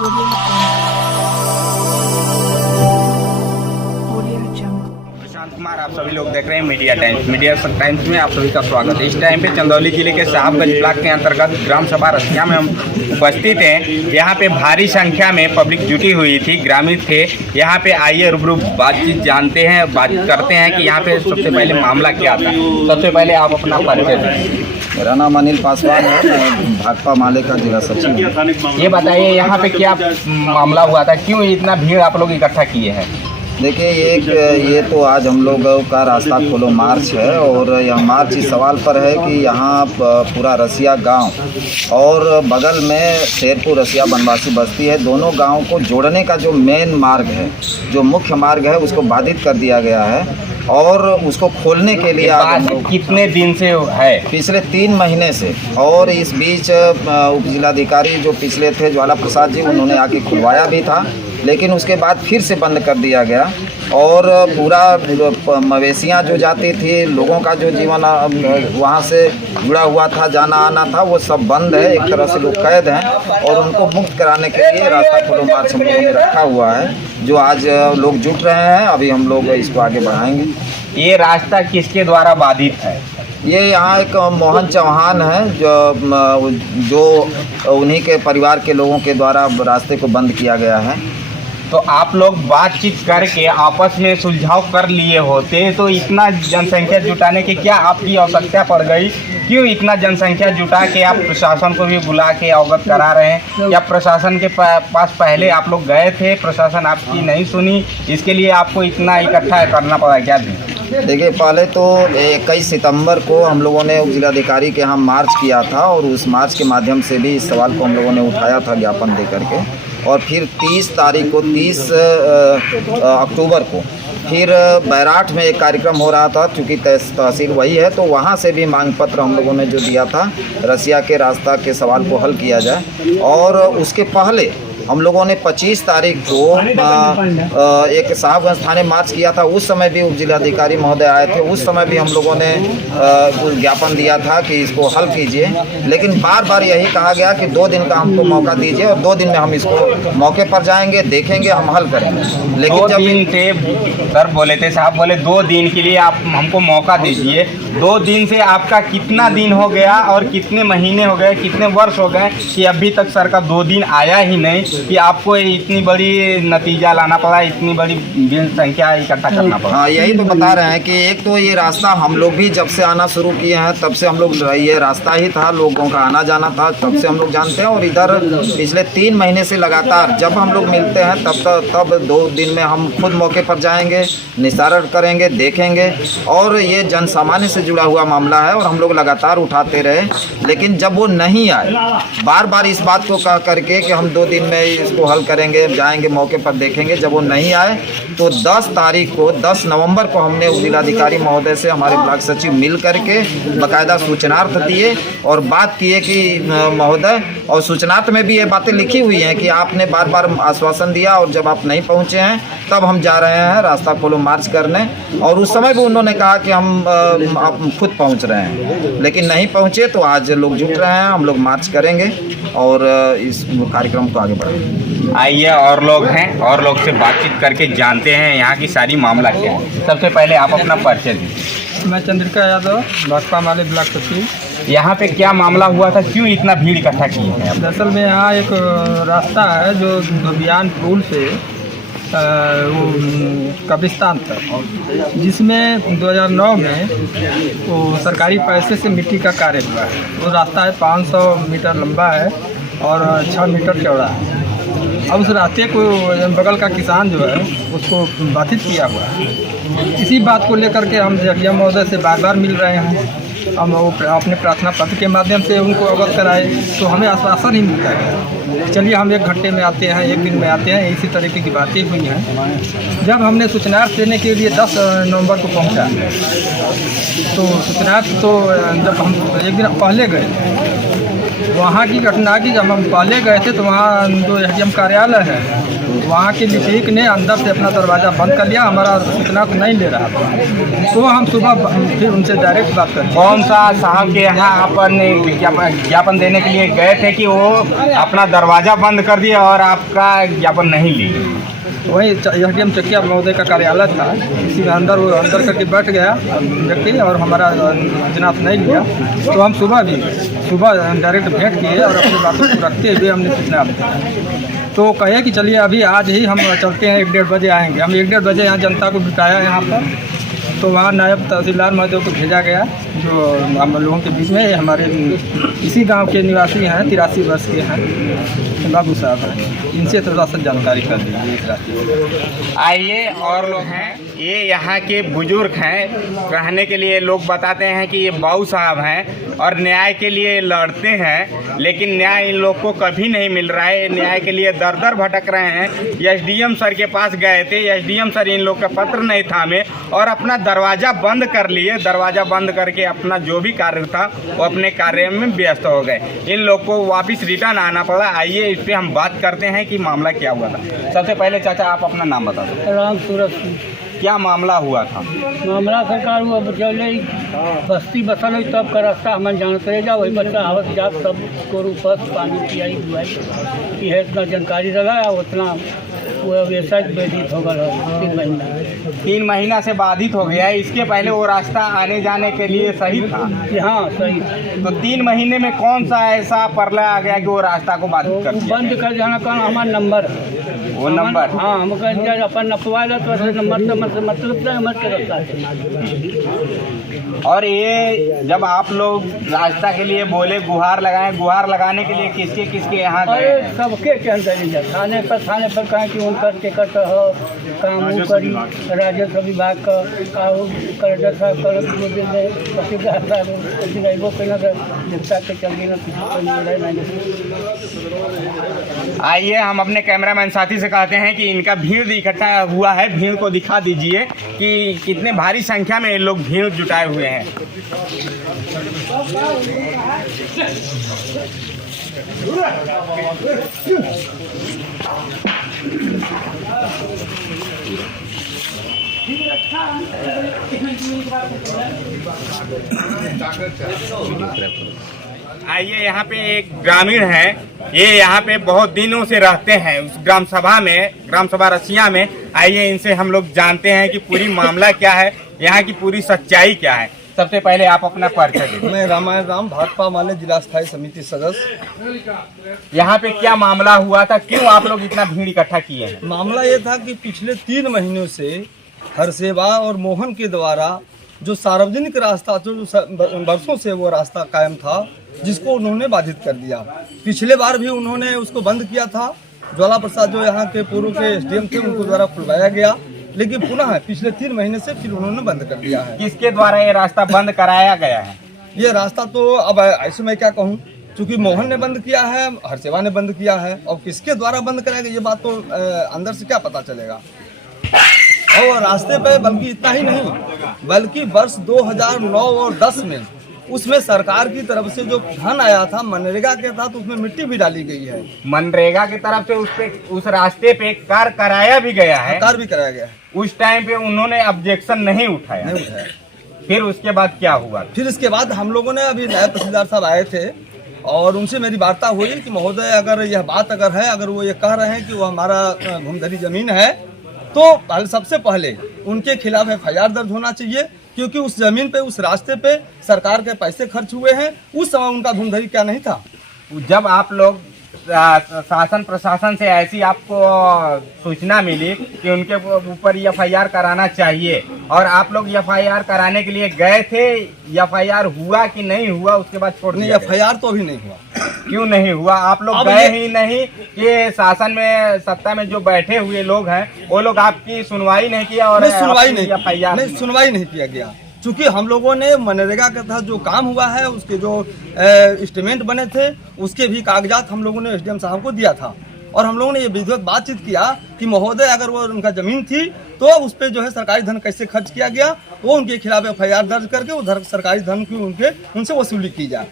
प्रशांत कुमार, आप सभी लोग देख रहे हैं मीडिया टाइम्स में आप सभी का स्वागत है। इस टाइम पे चंदौली जिले के साहबगंज ब्लॉक के अंतर्गत ग्राम सभा रसिया में हम उपस्थित हैं। यहाँ पे भारी संख्या में पब्लिक जुटी हुई थी, ग्रामीण थे। यहाँ पे आइए रूबरू बातचीत जानते हैं, बात करते हैं कि यहाँ पे सबसे पहले मामला क्या था। सबसे पहले आप अपना परिचय दें। मेरा नाम अनिल पासवान है, मैं भाकपा माले का जिला सचिव हूँ। ये बताइए यहाँ पे क्या मामला हुआ था, क्यों इतना भीड़ आप लोग इकट्ठा किए हैं? देखिए, ये तो आज हम लोगों का रास्ता खोलो मार्च है और यह मार्च इस सवाल पर है कि यहाँ पूरा रसिया गांव और बगल में शेरपुर रसिया बनवासी बस्ती है। दोनों गांव को जोड़ने का जो मेन मार्ग है, जो मुख्य मार्ग है, उसको बाधित कर दिया गया है और उसको खोलने के लिए कितने दिन से है? पिछले 3 महीने से। और इस बीच उप जिलाधिकारी जो पिछले थे ज्वाला प्रसाद जी, उन्होंने आके खुलवाया भी था, लेकिन उसके बाद फिर से बंद कर दिया गया। और पूरा मवेशियाँ जो जाती थी, लोगों का जो जीवन वहाँ से जुड़ा हुआ था, जाना आना था, वो सब बंद है। एक तरह से लोग कैद हैं और उनको मुक्त कराने के लिए रास्ता खोलो मार्च हम लोगों ने रखा हुआ है, जो आज लोग जुट रहे हैं। अभी हम लोग इसको आगे बढ़ाएंगे। ये रास्ता किसके द्वारा बाधित है? ये यहाँ एक मोहन चौहान है, जो उन्हीं के परिवार के लोगों के द्वारा रास्ते को बंद किया गया है। तो आप लोग बातचीत करके आपस में सुलझाव कर लिए होते तो इतना जनसंख्या जुटाने की क्या आपकी आवश्यकता पड़ गई? क्यों इतना जनसंख्या जुटा के आप प्रशासन को भी बुला के अवगत करा रहे हैं? या प्रशासन के पास पहले आप लोग गए थे, प्रशासन आपकी नहीं सुनी, इसके लिए आपको इतना इकट्ठा करना पड़ा क्या? देखिए, पहले तो 21 सितंबर को हम लोगों ने उप जिलाधिकारी के यहाँ मार्च किया था और उस मार्च के माध्यम से भी इस सवाल को हम लोगों ने उठाया था ज्ञापन दे करके। और फिर 30 तारीख को 30 अक्टूबर को फिर बैराठ में एक कार्यक्रम हो रहा था, चूँकि तहसील वही है, तो वहाँ से भी मांग पत्र हम लोगों ने जो दिया था, रसिया के रास्ता के सवाल को हल किया जाए। और उसके पहले हम लोगों ने 25 तारीख को एक साहबगंज थाने मार्च किया था। उस समय भी उप जिलाधिकारी महोदय आए थे, उस समय भी हम लोगों ने ज्ञापन दिया था कि इसको हल कीजिए। लेकिन बार बार यही कहा गया कि 2 दिन का हमको मौका दीजिए और 2 दिन में हम इसको मौके पर जाएंगे, देखेंगे, हम हल करेंगे। लेकिन 2 दिन से सर बोले थे, साहब बोले 2 दिन के लिए आप हमको मौका दीजिए। 2 दिन से आपका कितना दिन हो गया और कितने महीने हो गए, कितने वर्ष हो गए कि अभी तक सर का 2 दिन आया ही नहीं, कि आपको इतनी बड़ी नतीजा लाना पड़ा, इतनी बड़ी संख्या इकट्ठा करना पड़ा? हाँ, यही तो बता रहे हैं कि एक तो ये रास्ता हम लोग भी जब से आना शुरू किए हैं तब से हम लोग, ये रास्ता ही था, लोगों का आना जाना था, तब से हम लोग जानते हैं। और इधर पिछले 3 महीने से लगातार जब हम लोग मिलते हैं तब 2 दिन में हम खुद मौके पर जाएंगे, निस्तारण करेंगे, देखेंगे। और ये जन सामान्य से जुड़ा हुआ मामला है और हम लोग लगातार उठाते रहे। लेकिन जब वो नहीं आए, बार बार इस बात को कह करके कि हम 2 दिन में इसको हल करेंगे, जाएंगे, मौके पर देखेंगे, जब वो नहीं आए तो 10 तारीख को 10 नवंबर को हमने उप जिलाधिकारी महोदय से, हमारे ब्लॉक सचिव मिल करके बाकायदा सूचनार्थ दिए और बात किए कि महोदय, और सूचनार्थ में भी ये बातें लिखी हुई हैं कि आपने बार बार आश्वासन दिया और जब आप नहीं पहुँचे हैं तब हम जा रहे हैं रास्ता खोलो मार्च करने। और उस समय भी उन्होंने कहा कि हम खुद पहुँच रहे हैं, लेकिन नहीं पहुँचे। तो आज लोग जुट रहे हैं, हम लोग मार्च करेंगे और इस कार्यक्रम को आगे बढ़ाएंगे। आइए, और लोग हैं, और लोग से बातचीत करके जानते हैं यहाँ की सारी मामला क्या है। सबसे पहले आप अपना परिचय दीजिए। मैं चंद्रिका यादव, भाकपा माले ब्लॉक सचिव। यहाँ पे क्या मामला हुआ था, क्यों इतना भीड़ इकट्ठा किए हैं? दरअसल में यहाँ एक रास्ता है जो बबियान पुल से कब्रिस्तान तक, जिसमें 2009 में वो सरकारी पैसे से मिट्टी का कार्य हुआ है। वो रास्ता है 500 मीटर लंबा है और 6 मीटर चौड़ा है। अब उस रास्ते को बगल का किसान जो है उसको बाधित किया हुआ है। इसी बात को लेकर के हम जरिया महोदय से बार बार मिल रहे हैं। हम वो अपने प्रार्थना पत्र के माध्यम से उनको अवगत कराए तो हमें आश्वासन ही मिलता है, चलिए हम 1 घंटे में आते हैं, 1 दिन में आते हैं। इसी तरीके की बातें हुई हैं। जब हमने सूचनार्थ देने के लिए 10 नवंबर को पहुंचा, तो सूचनार्थ तो जब हम 1 दिन पहले गए, वहाँ की घटना की जब हम पहले गए थे तो वहाँ जो एसडीएम कार्यालय है वहाँ के लिपिक ने अंदर से अपना दरवाज़ा बंद कर लिया, हमारा सूचना को नहीं ले रहा था। तो हम सुबह फिर उनसे डायरेक्ट बात करते। कौन सा साहब के यहाँ आपने ज्ञापन देने के लिए गए थे कि वो अपना दरवाज़ा बंद कर दिया और आपका ज्ञापन नहीं ली? वही SDM चकिया महोदय का कार्यालय था, इसी में अंदर वो अंदर करके बैठ गया व्यक्ति और हमारा जनाब नहीं लिया। तो हम सुबह डायरेक्ट भेंट किए और अपनी बातों को रखते हुए हमने सूचना दी। तो कहे कि चलिए अभी आज ही हम चलते हैं, 1-1:30 बजे आएंगे। हम 1-1:30 बजे यहाँ जनता को बिठाया यहाँ पर। तो वहाँ नायब तहसीलदार महोदय को भेजा गया, जो हम लोगों के बीच में हमारे इसी गांव के निवासी हैं, 83 वर्ष के हैं, बाबू साहब हैं। इनसे थोड़ा सा जानकारी कर दी। आइए और लोग हैं, ये यहाँ के बुजुर्ग हैं, कहने के लिए लोग बताते हैं कि ये बाबू साहब हैं और न्याय के लिए लड़ते हैं, लेकिन न्याय इन लोग को कभी नहीं मिल रहा है। न्याय के लिए दर दर भटक रहे हैं। SDM सर के पास गए थे, SDM सर इन लोग का पत्र नहीं थामे और अपना दरवाज़ा बंद कर लिए। दरवाज़ा बंद करके अपना जो भी कार्य था वो अपने कार्य में व्यस्त हो गए। इन लोग को वापस रिटर्न आना पड़ा। आइए इस पर हम बात करते हैं कि मामला क्या हुआ था। सबसे पहले चाचा आप अपना नाम बता दो। राम सूरत, क्या मामला हुआ था? मामला सरकार हुआ बचौले बस्ती बसल हुई तब का रास्ता हम जानते रह जा, वही बच्चा आवत जात सब को रूपस पानी पियाई दुआई कि है, इतना जानकारी रहा उतना वो वैसा व्यतीत हो गया। 3 महीना से बाधित हो गया है। इसके पहले वो रास्ता आने जाने के लिए सही था? हाँ सही। तो 3 महीने में कौन सा ऐसा परला आ गया कि वो रास्ता को बाधित कर दिया? बंद कर जाना कौन हमारा नंबर, वो नंबर? हाँ हम अपन नपवा तो नंबर से मतलब नंबर के रास्ता है। और ये जब आप लोग रास्ता के लिए बोले गुहार लगाएं, गुहार लगाने के लिए किसके किसके यहाँ गए? अरे सबके के अंदर थाने पर कहें कि उन करके करते हो काम वो करी, राजस्व विभाग का कलेक्टर साहब कर आइए हम अपने कैमरामैन साथी से कहते हैं कि इनका भीड़ इकट्ठा हुआ है, भीड़ को दिखा दीजिए कि कितने भारी संख्या में ये लोग भीड़ जुटाए हुए हैं। आइए यहाँ पे एक ग्रामीण है, ये यहाँ पे बहुत दिनों से रहते हैं उस ग्राम सभा रसिया में। आइए इनसे हम लोग जानते हैं कि पूरी मामला क्या है, यहाँ की पूरी सच्चाई क्या है। सबसे पहले आप अपना परिचय दीजिए। मैं रामायण राम, भाकपा माले जिला स्थायी समिति सदस्य। यहाँ पे क्या मामला हुआ था, क्यों आप लोग इतना भीड़ इकट्ठा किए हैं? मामला ये था कि पिछले 3 महीनों से हरसेवा और मोहन के द्वारा जो सार्वजनिक रास्ता जो वर्षों से वो रास्ता कायम था, जिसको उन्होंने बाधित कर दिया। पिछले बार भी उन्होंने उसको बंद किया था। ज्वाला प्रसाद जो यहाँ के पूर्व के SDM थे, उनको द्वारा खुलवाया गया, लेकिन पुनः पिछले 3 महीने से फिर उन्होंने बंद कर दिया है। किसके द्वारा ये रास्ता बंद कराया गया है? ये रास्ता तो अब ऐसे मैं क्या कहूँ, क्योंकि मोहन ने बंद किया है, हरसेवा ने बंद किया है, और किसके द्वारा बंद कराया गया ये बात तो अंदर से क्या पता चलेगा। और रास्ते पे बल्कि इतना ही नहीं, बल्कि वर्ष 2009 और 10 में उसमें सरकार की तरफ से जो धन आया था मनरेगा के तहत, उसमें मिट्टी भी डाली गई है। मनरेगा की तरफ से उस रास्ते पे कार्य कराया भी गया है, कार्य भी कराया गया है। उस टाइम पे उन्होंने ऑब्जेक्शन नहीं उठाया। फिर उसके बाद क्या हुआ? फिर इसके बाद हम लोगों ने अभी नायब तहसीलदार साहब आए थे और उनसे मेरी वार्ता हुई कि महोदय अगर यह बात अगर है, अगर वो ये कह रहे हैं कि वो हमारा भूमधरी जमीन है, तो सबसे पहले उनके खिलाफ FIR दर्ज होना चाहिए, क्योंकि उस जमीन पे, उस रास्ते पे सरकार के पैसे खर्च हुए हैं। उस समय उनका भूमधरी क्या नहीं था? जब आप लोग शासन प्रशासन से ऐसी आपको सूचना मिली कि उनके ऊपर FIR कराना चाहिए और आप लोग FIR कराने के लिए गए थे, FIR हुआ कि नहीं हुआ उसके बाद छोड़ दिया? FIR तो अभी नहीं हुआ। क्यों नहीं हुआ? आप लोग गए ही नहीं कि शासन में सत्ता में जो बैठे हुए लोग हैं वो लोग आपकी सुनवाई नहीं किया? और सुनवाई नहीं किया गया, चूँकि हम लोगों ने मनरेगा के तहत जो काम हुआ है, उसके जो एस्टीमेट बने थे, उसके भी कागजात हम लोगों ने SDM साहब को दिया था। और हम लोगों ने ये विधिवत बातचीत किया कि महोदय अगर वो उनका जमीन थी तो उस पर जो है सरकारी धन कैसे खर्च किया गया, वो उनके खिलाफ FIR दर्ज करके उधर सरकारी धन की उनसे वसूली की जाए।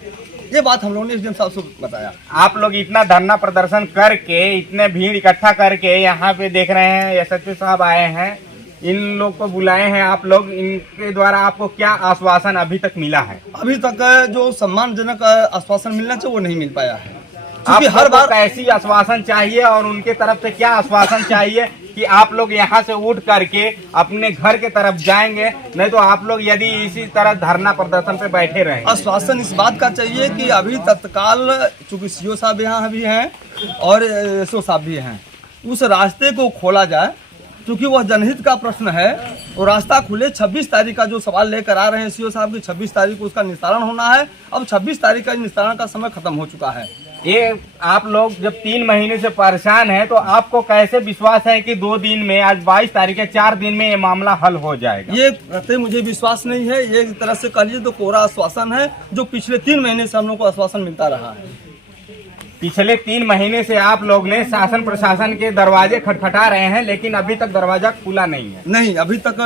ये बात हम लोगों ने एसडीएम साहब से बताया। आप लोग इतना धरना प्रदर्शन करके, इतने भीड़ इकट्ठा करके यहाँ पे देख रहे हैं एसएसपी साहब आए हैं, इन लोग को बुलाए हैं आप लोग, इनके द्वारा आपको क्या आश्वासन अभी तक मिला है? अभी तक जो सम्मानजनक आश्वासन मिलना चाहिए वो नहीं मिल पाया है। क्योंकि आप हर बार ऐसी आश्वासन चाहिए और उनके तरफ से क्या आश्वासन चाहिए कि आप लोग यहाँ से उठ करके अपने घर के तरफ जाएंगे, नहीं तो आप लोग यदि इसी तरह धरना प्रदर्शन पे बैठे रहें। आश्वासन इस बात का चाहिए कि अभी तत्काल, चूंकि सीओ साहब यहाँ भी हैं और एसओ साहब भी हैं, उस रास्ते को खोला जाए, क्योंकि वह जनहित का प्रश्न है। वो रास्ता खुले, 26 तारीख का जो सवाल लेकर आ रहे हैं सीओ साहब की, 26 तारीख को उसका निस्तारण होना है। अब 26 तारीख का निस्तारण का समय खत्म हो चुका है। ये आप लोग जब 3 महीने से परेशान हैं, तो आपको कैसे विश्वास है कि 2 दिन में, आज 22 तारीख है, 4 दिन में ये मामला हल हो जाएगा? ये कहते मुझे विश्वास नहीं है। ये एक तरह से कह लीजिए तो कोरा आश्वासन है, जो पिछले 3 महीने से हम लोग को आश्वासन मिलता रहा है। पिछले 3 महीने से आप लोग ने शासन प्रशासन के दरवाजे खटखटा रहे हैं, लेकिन अभी तक दरवाजा खुला नहीं है। नहीं, अभी तक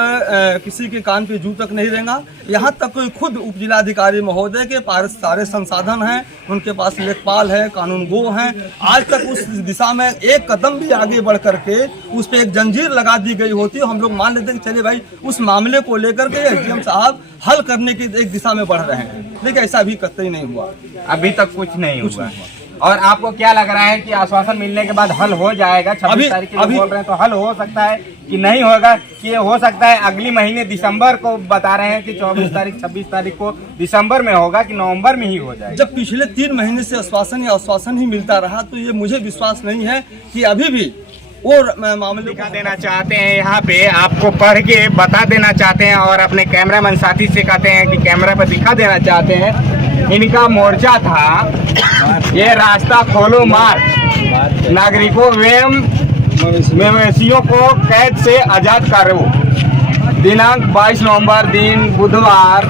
किसी के कान पे जू तक नहीं रहेगा। यहाँ तक खुद उप जिलाधिकारी महोदय के पास सारे संसाधन हैं, उनके पास लेखपाल है, कानून गो हैं। आज तक उस दिशा में एक कदम भी आगे बढ़ करके उस पर एक जंजीर लगा दी गई होती, हम लोग मान लेते कि चले भाई उस मामले को लेकर के एसडीएम साहब हल करने की एक दिशा में बढ़ रहे हैं, लेकिन ऐसा अभी कतई नहीं हुआ। अभी तक कुछ नहीं हुआ। और आपको क्या लग रहा है कि आश्वासन मिलने के बाद हल हो जाएगा? 26 तारीख के बोल रहे हैं, तो हल हो सकता है कि नहीं होगा? कि ये हो सकता है अगली महीने दिसंबर को बता रहे हैं कि 24 तारीख 26 तारीख को दिसंबर में होगा कि नवंबर में ही हो जाएगा? जब पिछले 3 महीने से आश्वासन ही मिलता रहा, तो ये मुझे विश्वास नहीं है कि अभी भी वो मामले दिखा देना चाहते हैं। यहाँ पे आपको पढ़ के बता देना चाहते हैं और अपने कैमरामैन साथी से कहते हैं कि कैमरा पर दिखा देना चाहते हैं। इनका मोर्चा था, ये रास्ता खोलो मार्च, नागरिकों एवं मवेशियों को कैद से आजाद करो। दिनांक 22 नवंबर दिन बुधवार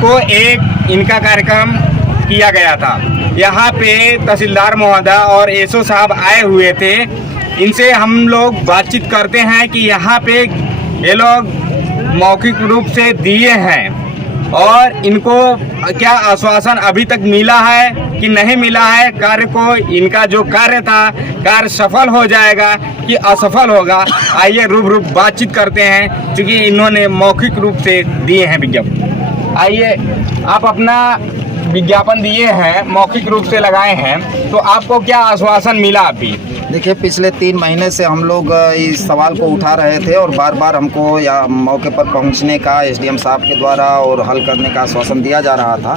को एक इनका कार्यक्रम किया गया था। यहाँ पे तहसीलदार महोदय और एसओ साहब आए हुए थे। इनसे हम लोग बातचीत करते हैं कि यहाँ पे ये लोग मौखिक रूप से दिए हैं और इनको क्या आश्वासन अभी तक मिला है कि नहीं मिला है। कार्य को, इनका जो कार्य था, कार्य सफल हो जाएगा कि असफल होगा, आइए रूबरू बातचीत करते हैं, क्योंकि इन्होंने मौखिक रूप से दिए हैं विज्ञापन। आइए, आप अपना विज्ञापन दिए हैं, मौखिक रूप से लगाए हैं, तो आपको क्या आश्वासन मिला अभी? देखिए, पिछले 3 महीने से हम लोग इस सवाल को उठा रहे थे और बार बार हमको या मौके पर पहुंचने का एसडीएम साहब के द्वारा और हल करने का आश्वासन दिया जा रहा था,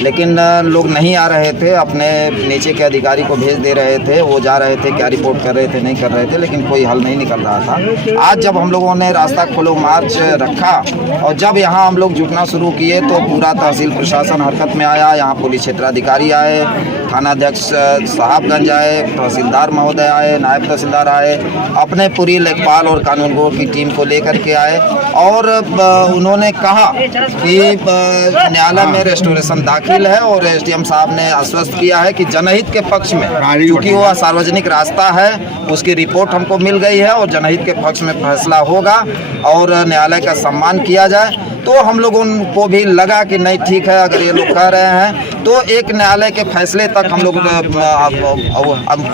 लेकिन लोग नहीं आ रहे थे। अपने नीचे के अधिकारी को भेज दे रहे थे, वो जा रहे थे, क्या रिपोर्ट कर रहे थे, नहीं कर रहे थे, लेकिन कोई हल नहीं निकल रहा था। आज जब हम लोगों ने रास्ता खोलो मार्च रखा और जब यहाँ हम लोग जुटना शुरू किए, तो पूरा तहसील प्रशासन हरकत में आया। यहाँ पुलिस क्षेत्राधिकारी आए, थानाध्यक्ष साहबगंज आए, तहसीलदार महोदय आए, नायब तहसीलदार आए, अपने पूरी लेखपाल और कानून गो की टीम को लेकर के आए और उन्होंने कहा कि न्यायालय में रेस्टोरेशन दाखिल है और एसडीएम साहब ने आश्वस्त किया है कि जनहित के पक्ष में, क्योंकि वह सार्वजनिक रास्ता है, उसकी रिपोर्ट हमको मिल गई है और जनहित के पक्ष में फैसला होगा और न्यायालय का सम्मान किया जाए। तो हम लोगों को भी लगा कि नहीं, ठीक है, अगर ये लोग कह रहे हैं तो एक न्यायालय के फैसले तक हम लोग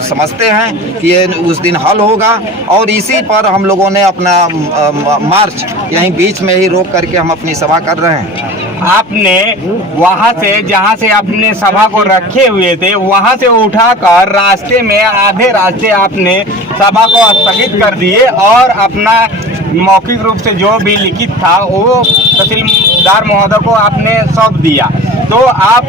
समझते हैं कि ये उस दिन हल होगा। और इसी पर हम लोगों ने अपना मार्च यहीं बीच में ही रोक करके हम अपनी सभा कर रहे हैं। आपने वहां से, जहां से आपने सभा को रखे हुए थे, वहां से उठाकर रास्ते में, आधे रास्ते आपने सभा को स्थगित कर दिए और अपना मौखिक रूप से जो भी लिखित था वो तहसीलदार महोदय को आपने सौंप दिया। तो आप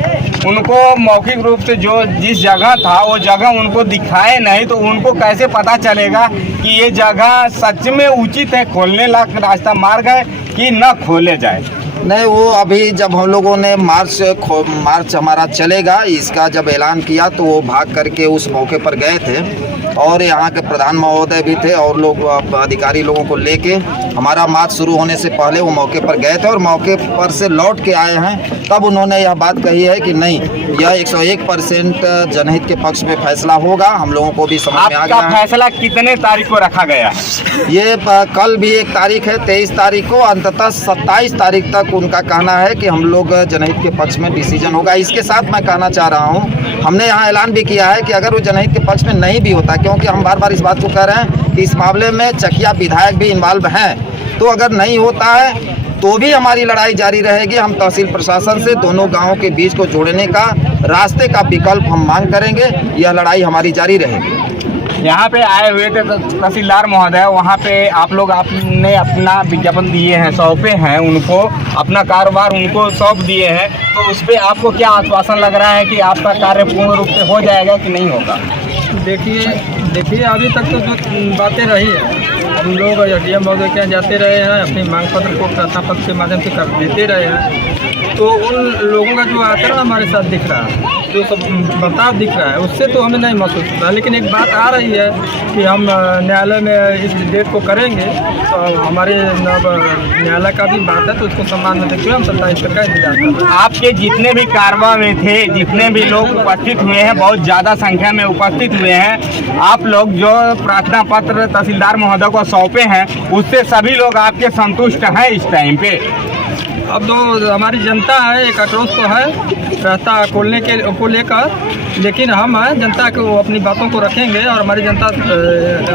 उनको मौखिक रूप से जो जिस जगह था वो जगह उनको दिखाए नहीं, तो उनको कैसे पता चलेगा कि ये जगह सच में उचित है, खोलने लायक रास्ता मार्ग है कि न खोले जाए? नहीं, वो अभी जब हम लोगों ने मार्च हमारा चलेगा, इसका जब ऐलान किया तो वो भाग करके उस मौके पर गए थे और यहाँ के प्रधान महोदय भी थे और लोग अधिकारी लोगों को लेके हमारा मार्च शुरू होने से पहले वो मौके पर गए थे और मौके पर से लौट के आए हैं। तब उन्होंने यह बात कही है कि नहीं, यह 101% जनहित के पक्ष में फैसला होगा। हम लोगों को भी समझ में आ गया है। फैसला कितने तारीख को रखा गया है? ये कल भी एक तारीख है, 23 तारीख को, अंततः 27 तारीख तक तक उनका कहना है कि हम लोग जनहित के पक्ष में डिसीजन होगा। इसके साथ मैं कहना चाह रहा हूँ, हमने यहाँ ऐलान भी किया है कि अगर वो जनहित के पक्ष में नहीं भी होता, क्योंकि हम बार बार इस बात को कह रहे हैं कि इस मामले में चकिया विधायक भी इन्वॉल्व हैं, तो अगर नहीं होता है तो भी हमारी लड़ाई जारी रहेगी। हम तहसील प्रशासन से दोनों गाँवों के बीच को जोड़ने का रास्ते का विकल्प हम मांग करेंगे। यह लड़ाई हमारी जारी रहेगी। यहाँ पे आए हुए थे तहसीलदार महोदय, वहाँ पे आप लोग आपने अपना विज्ञापन दिए हैं, सौंपे हैं उनको, अपना कारोबार उनको सौंप दिए हैं, तो उस पर आपको क्या आश्वासन लग रहा है कि आपका कार्य पूर्ण रूप से हो जाएगा कि नहीं होगा? देखिए अभी तक तो जो बातें रही है, हम लोग डीएम महोदय के यहाँ जाते रहे हैं, अपने मांग पत्र को प्रार्थना पत्र के माध्यम से कर देते रहे हैं, तो उन लोगों का जो आचरण हमारे साथ दिख रहा है, जो सब बर्ताव दिख रहा है, उससे तो हमें नहीं महसूस होता। लेकिन एक बात आ रही है कि हम न्यायालय में इस डेट को करेंगे, तो हमारे न्यायालय का भी बात है, तो उसको सम्मान में देखते हुए हम 27 तक का इंतजार कर रहे हैं। आपके जितने भी कारवा में थे, जितने भी लोग उपस्थित हुए हैं, बहुत ज़्यादा संख्या में उपस्थित हुए हैं, आप लोग जो प्रार्थना पत्र तहसीलदार महोदय को सौंपे हैं, उससे सभी लोग आपके संतुष्ट हैं इस टाइम पे? अब तो हमारी जनता है, एक आक्रोश तो है रास्ता खोलने को लेकर, लेकिन हम जनता को अपनी बातों को रखेंगे और हमारी जनता,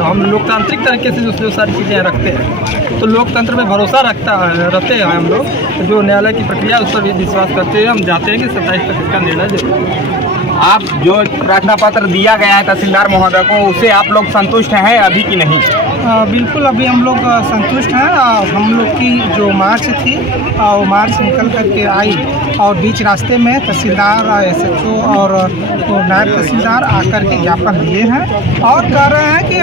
हम लोकतांत्रिक तरीके से जो सारी चीज़ें रखते हैं, तो लोकतंत्र में भरोसा रखते हैं हम लोग, तो जो न्यायालय की प्रक्रिया उस पर भी विश्वास करते हुए हम चाहते हैं कि 27 तक इसका निर्णय जरूर। आप जो प्रार्थना पत्र दिया गया है तहसीलदार महोदय को, उससे आप लोग संतुष्ट हैं अभी कि नहीं? बिल्कुल, अभी हम लोग संतुष्ट हैं। हम लोग की जो मार्च थी वो मार्च निकल करके आई और बीच रास्ते में तहसीलदार, SHO और नायब तहसीलदार आकर के ज्ञापन दिए हैं और कह रहे हैं कि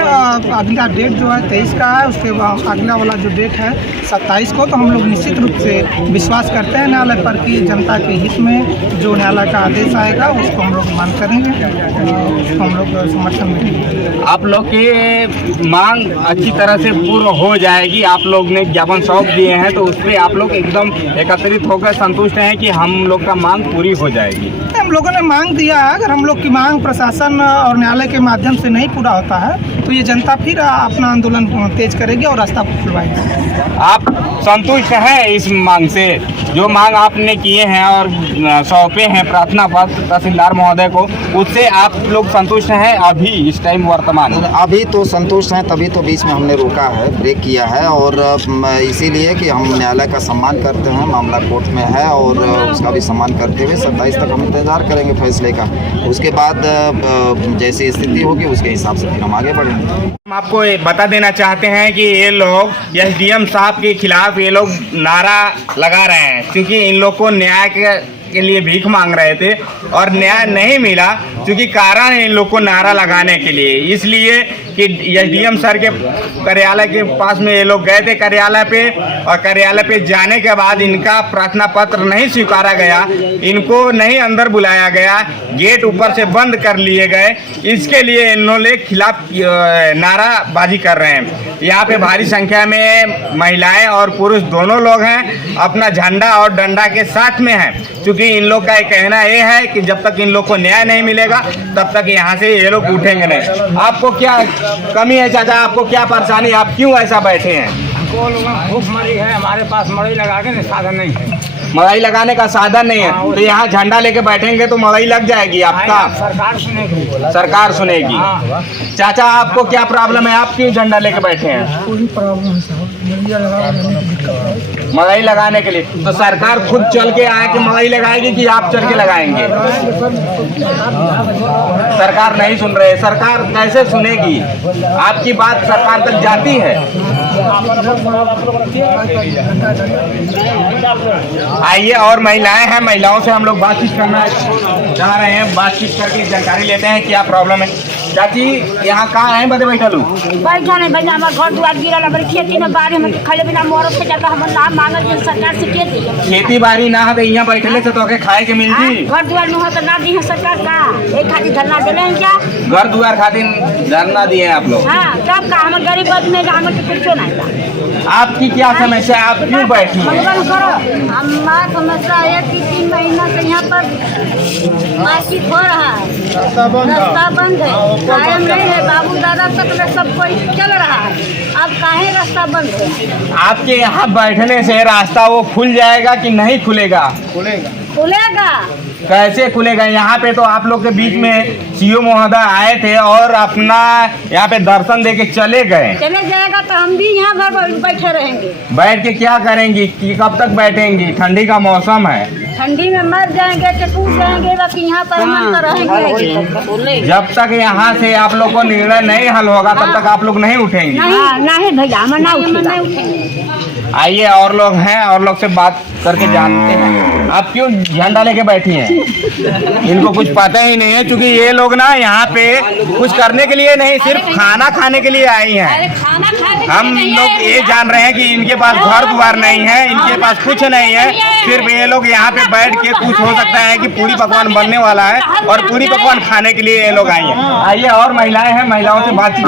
अगला डेट जो है 23 का है, उसके बाद अगला वाला जो डेट है 27 को, तो हम लोग निश्चित रूप से विश्वास करते हैं न्यायालय पर कि जनता के हित में जो न्यायालय का आदेश आएगा उसको हम लोग मान करेंगे, उसको हम लोग समर्थन देंगे। आप लोग की मांग अच्छी तरह से पूर्ण हो जाएगी। आप लोग ने ज्ञापन सौंप दिए हैं, तो उस पर आप लोग एकदम एकत्रित होकर संतुष्ट हैं कि हम लोग का मांग पूरी हो जाएगी? हम लोगों ने मांग दिया है, अगर हम लोग की मांग प्रशासन और न्यायालय के माध्यम से नहीं पूरा होता है तो ये जनता फिर अपना आंदोलन तेज करेगी और रास्ता खुलवाएगी। आप संतुष्ट हैं इस मांग से? जो मांग आपने किए हैं और सौंपे हैं प्रार्थना पत्र तहसीलदार महोदय को, उससे आप लोग संतुष्ट हैं अभी इस टाइम वर्तमान? अभी तो संतुष्ट हैं, तभी तो बीच में हमने रोका है, ब्रेक किया है, और इसीलिए कि हम न्यायालय का सम्मान करते हैं, मामला कोर्ट में है और उसका भी सम्मान करते हुए 27 तक हम इंतजार करेंगे फैसले का। उसके बाद जैसी स्थिति होगी उसके हिसाब से फिर हम आगे बढ़ेंगे। हम आपको बता देना चाहते हैं कि ये लोग SDM साहब के खिलाफ ये लोग नारा लगा रहे हैं, क्योंकि इन लोग को न्याय के लिए भीख मांग रहे थे और न्याय नहीं मिला, क्योंकि कारण है इन लोग को नारा लगाने के लिए, इसलिए कि SDM सर के कार्यालय के पास में ये लोग गए थे कार्यालय पे, और कार्यालय पे जाने के बाद इनका प्रार्थना पत्र नहीं स्वीकारा गया, इनको नहीं अंदर बुलाया गया, गेट ऊपर से बंद कर लिए गए। इसके लिए इन लोगों के खिलाफ नाराबाजी कर रहे हैं। यहाँ पे भारी संख्या में महिलाएं और पुरुष दोनों लोग हैं, अपना झंडा और डंडा के साथ में हैं, क्योंकि इन लोग का कहना ये है कि जब तक इन लोग को न्याय नहीं मिलेगा तब तक यहाँ से ये लोग उठेंगे नहीं। आपको क्या कमी है चाचा, आपको क्या परेशानी, आप क्यों ऐसा बैठे हैं? हमको भूख मरी है, हमारे पास मड़ई लगा के साधन नहीं है, मड़ई लगाने का साधन नहीं है, तो यहाँ झंडा लेके बैठेंगे तो मड़ई लग जाएगी आपका? सरकार सुनेगी। सरकार सुनेगी। चाचा आपको क्या प्रॉब्लम है, आप क्यों झंडा लेके बैठे हैं? कोई प्रॉब्लम है, मड़ई लगाने के लिए तो सरकार खुद चल के आए कि मड़ई लगाएगी कि आप चल के लगाएंगे? सरकार नहीं सुन रहे, सरकार कैसे सुनेगी? आपकी बात सरकार तक जाती है? आइए, और महिलाएं हैं, महिलाओं से हम लोग बातचीत करना चाह रहे हैं, बातचीत करके जानकारी लेते हैं क्या प्रॉब्लम है। चाची यहाँ कहाँ है? बदे बैठा लू बैठा नहीं भैया, हमारे घर द्वार गिरल, हमारे खेती में बारी में खाले बिना मोर से जाता हम नाम मांगल सरकार से के दी। खेती बाड़ी ना है तो यहाँ बैठले से तो के खाए के मिल जी? घर द्वार में हो तो ना दी है सरकार का, एक खातिर धरना दिले हैं क्या? घर द्वार खातिर धरना दिए आप लोग? हाँ, तब का हमारे गरीब आदमी है, हमारे कुछ नहीं था। आपकी क्या समस्या है, आप क्यों बैठी हैं? हमारा समस्या है कि 3 महीना से यहाँ पर मार्केट हो रहा है, रास्ता बंद है, कायम नहीं है, बाबू बजे तक में सब कोई चल रहा है, अब काहे रास्ता बंद है? आपके यहाँ बैठने से रास्ता वो खुल जाएगा कि नहीं खुलेगा? खुलेगा। कैसे खुलेगा? यहाँ पे तो आप लोग के बीच में सीओ महोदय आए थे और अपना यहाँ पे दर्शन दे के चले गए। चले जाएगा तो हम भी यहाँ पर बैठे रहेंगे। बैठ के क्या करेंगी कि कब तक बैठेंगी? ठंडी का मौसम है, ठंडी में मर जाएंगे कि टूट जाएंगे, बाकी यहाँ पर हम तो रहेंगे। जब तक यहाँ से आप लोग को निर्णय नहीं हल होगा तब तक आप लोग नहीं उठेंगे। नहीं भैया, हम नहीं उठेंगे। आइए और लोग हैं, और लोग से बात करके जानते हैं। आप क्यों झंडा लेके बैठी हैं? इनको कुछ पता ही नहीं है, क्योंकि ये लोग ना यहाँ पे कुछ करने के लिए नहीं, सिर्फ खाना खाने के लिए आई हैं। हम लोग ये जान रहे हैं कि इनके पास घर द्वार नहीं है, इनके पास कुछ नहीं है, सिर्फ ये लोग यहाँ पे बैठ के कुछ हो सकता है कि पूरी पकवान बनने वाला है और पूरी पकवान खाने के लिए ये लोग आई हैं। आइए और महिलाएं हैं, महिलाओं से बातचीत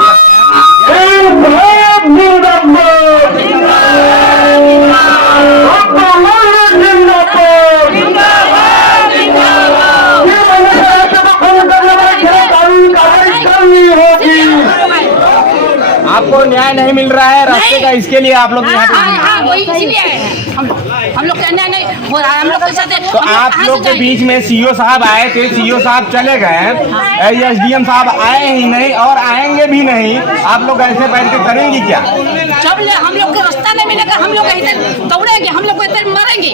आपको न्याय नहीं मिल रहा है रास्ते का, इसके लिए आप लोग यहाँ पे वही इसीलिए हम लोग का न्याय नहीं हो रहा है। हम लोग के साथ तो आप लोग के बीच में सीओ साहब आए थे, सीओ साहब चले गए, एसडीएम साहब आए ही नहीं और आएंगे भी नहीं, आप लोग ऐसे बैठ के करेंगी क्या? जब हम लोग को रास्ता नहीं मिलेगा हम लोग इधर दौड़ेंगे, हम लोग इधर मरेंगे,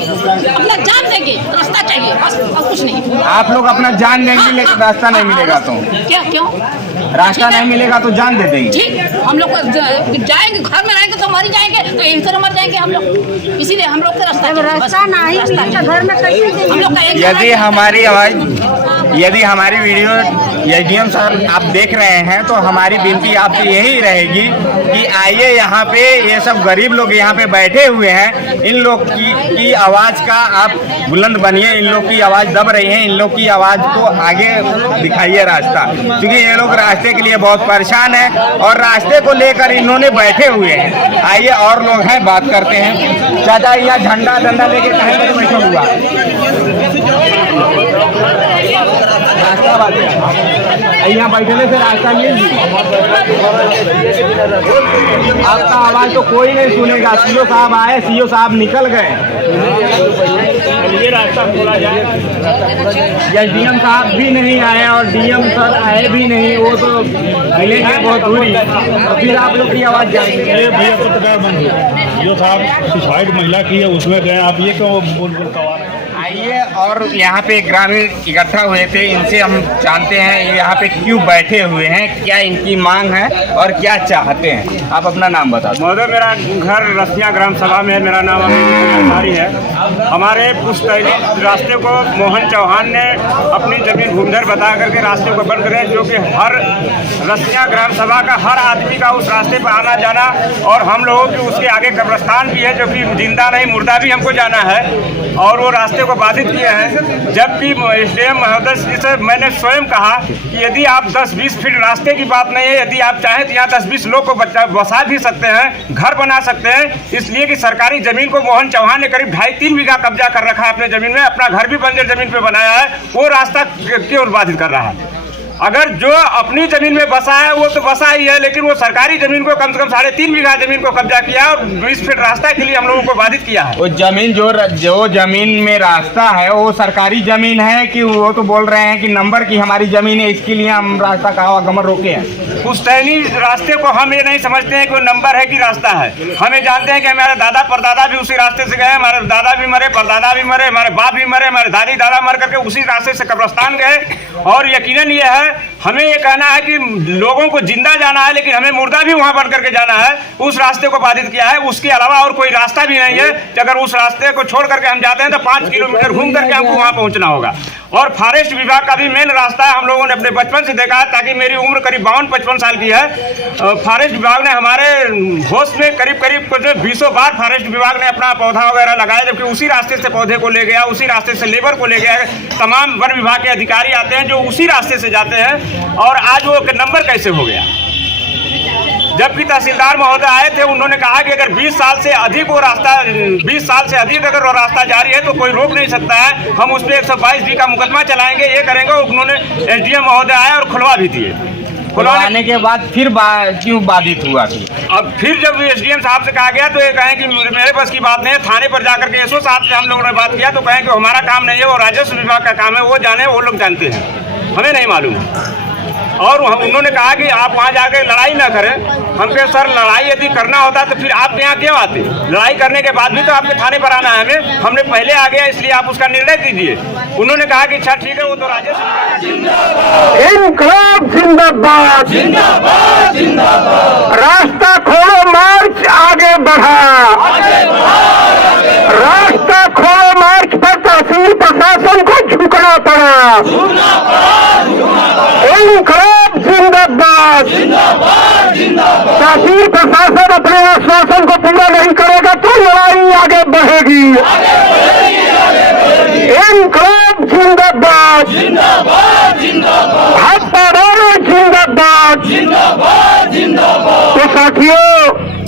अपना जान देंगे, रास्ता चाहिए बस और कुछ नहीं। आप लोग अपना जान देंगे लेकिन रास्ता नहीं मिलेगा तो क्या? क्यों रास्ता नहीं मिलेगा तो जान दे देंगे? ठीक, हम लोग जाएंगे, घर में रहेंगे तो मर जाएंगे, तो यही तरह मर जाएंगे हम लोग। इसीलिए हम लोग का रास्ता नहीं, घर में कैसे हम लोग का यदि हमारी आवाज, यदि हमारी वीडियो एसडीएम साहब आप देख रहे हैं तो हमारी विनती आपसे यही रहेगी कि आइए यहाँ पे, ये सब गरीब लोग यहाँ पे बैठे हुए हैं, इन लोग की आवाज़ का आप बुलंद बनिए। इन लोग की आवाज़ दब रही है, इन लोग की आवाज़ को आगे दिखाइए रास्ता, क्योंकि ये लोग रास्ते के लिए बहुत परेशान है और रास्ते को लेकर इन्होंने बैठे हुए हैं। आइए और लोग हैं, बात करते हैं। चाचा यहाँ झंडा डंडा लेके कहीं तक बैठा हुआ रास्ता बात यहाँ बैठने से रास्ता मिल, आपका आवाज तो कोई नहीं सुनेगा। सीओ साहब आए, सीओ साहब निकल गए, ये रास्ता खोला जाए। एसडीएम साहब भी नहीं आए और डीएम सर आए भी नहीं, वो तो मिलेंगे बहुत दूरी, और फिर आप लोग की आवाज जाएंगे। भैया पत्रकार बन गया, जो साहब सुसाइड महिला की है उसमें गए, आप ये क्यों बोल कवा? आइए और यहाँ पे ग्रामीण इकट्ठा हुए थे, इनसे हम जानते हैं ये यहाँ पे क्यों बैठे हुए हैं, क्या इनकी मांग है और क्या चाहते हैं। आप अपना नाम बता दो। महोदय, मेरा घर रसिया ग्राम सभा में है, मेरा नाम अमित है। हमारे पुश्तैनी रास्ते को मोहन चौहान ने अपनी जमीन भूमिधर बता करके रास्ते को बंद करे, जो कि हर रसिया ग्राम सभा का हर आदमी का उस रास्ते पर आना जाना, और हम लोगों की उसके आगे कब्रिस्तान भी है, जो कि जिंदा नहीं मुर्दा भी हमको जाना है, और वो रास्ते को बाधित किए हैं। जबकि एसडीएम महोदय से मैंने स्वयं कहा कि यदि आप 10-20 फीट रास्ते की बात नहीं है, यदि आप चाहें तो यहाँ 10-20 लोग को बसा भी सकते हैं, घर बना सकते हैं, इसलिए कि सरकारी जमीन को मोहन चौहान ने करीब 2.5-3 बीघा कब्जा कर रखा है अपने जमीन में, अपना घर भी बंजर जमीन पे बनाया है, वो रास्ता क्यों बाधित कर रहा है? अगर जो अपनी जमीन में बसा है वो तो बसा ही है, लेकिन वो सरकारी जमीन को कम से कम 3.5 बीघा जमीन को कब्जा किया और 20 फीट रास्ता के लिए हम लोगों को बाधित किया है। वो जमीन जो जमीन में रास्ता है वो सरकारी जमीन है कि वो तो बोल रहे हैं कि नंबर की हमारी जमीन है, इसके लिए हम रास्ता का आवागमन रोके हैं। पुश्तैनी रास्ते को हम ये नहीं समझते हैं कि वो नंबर है कि रास्ता है। हम ये जानते हैं कि हमारे दादा परदादा भी उसी रास्ते से गए, हमारे दादा भी मरे, परदादा भी मरे, हमारे बाप भी मरे, हमारे दादी दादा मर करके उसी रास्ते से कब्रिस्तान गए। और यकीनन ये है, हमें ये कहना है कि लोगों को जिंदा जाना है, लेकिन हमें मुर्दा भी वहां बन करके जाना है। उस रास्ते को बाधित किया है, उसके अलावा और कोई रास्ता भी नहीं है कि अगर उस रास्ते को छोड़ करके हम जाते हैं तो 5 किलोमीटर घूम करके हमको वहां पहुंचना होगा। और फॉरेस्ट विभाग का भी मेन रास्ता है, हम लोगों ने अपने बचपन से देखा है, ताकि मेरी उम्र करीब 52-55 साल की है। फॉरेस्ट विभाग ने हमारे होश में करीब 20 बार फॉरेस्ट विभाग ने अपना पौधा वगैरह लगाया, जबकि उसी रास्ते से पौधे को ले गया, उसी रास्ते से लेबर को ले गया। तमाम वन विभाग के अधिकारी आते हैं जो उसी रास्ते से जाते हैं, और आज वो नंबर कैसे हो गया? जबकि तहसीलदार महोदय आए थे, उन्होंने कहा कि अगर 20 साल से अधिक वो रास्ता 20 साल से अधिक अगर वो रास्ता जारी है तो कोई रोक नहीं सकता है, हम उस पर 122 का मुकदमा चलाएंगे, ये करेंगे। उन्होंने एसडीएम महोदय आए और खुलवा भी दिए। खुलवाने के बाद फिर क्यों बाधित हुआ फिर? अब फिर जब एसडीएम साहब से कहा गया तो ये कहें कि मेरे बस की बात नहीं है, थाने पर जाकर के एसओ साहब से हम लोगों ने बात किया तो कहें कि हमारा काम नहीं है, वो राजस्व विभाग का काम है, वो जाने, वो लोग जानते हैं, हमें नहीं मालूम। और उन्होंने कहा कि आप वहाँ जाकर लड़ाई ना करें। हम कहे सर लड़ाई यदि करना होता तो फिर आपके यहाँ क्यों आते? लड़ाई करने के बाद भी तो आपके थाने पर आना है हमें, हमने पहले आ गया इसलिए आप उसका निर्णय कीजिए। उन्होंने कहा कि अच्छा ठीक है, वो तो राजस्व। इनकलाब जिंदाबाद, जिंदाबाद जिंदाबाद। रास्ता खोलो, मार्च आगे बढ़ा, रास्ता खोलो, मार्च पर तहसील प्रशासन को झुकना पड़ा। इनकलाब जिंदाबाद, जिंदाबाद जिंदाबाद। तहसील प्रशासन अपने आश्वासन को पूरा नहीं करेगा तो लड़ाई आगे बढ़ेगी। इनकलाब जिंदाबाद, जिंदाबाद जिंदाबाद। भाजपा वाले जिंदाबाद, जिंदाबाद जिंदाबाद। तो साथियों,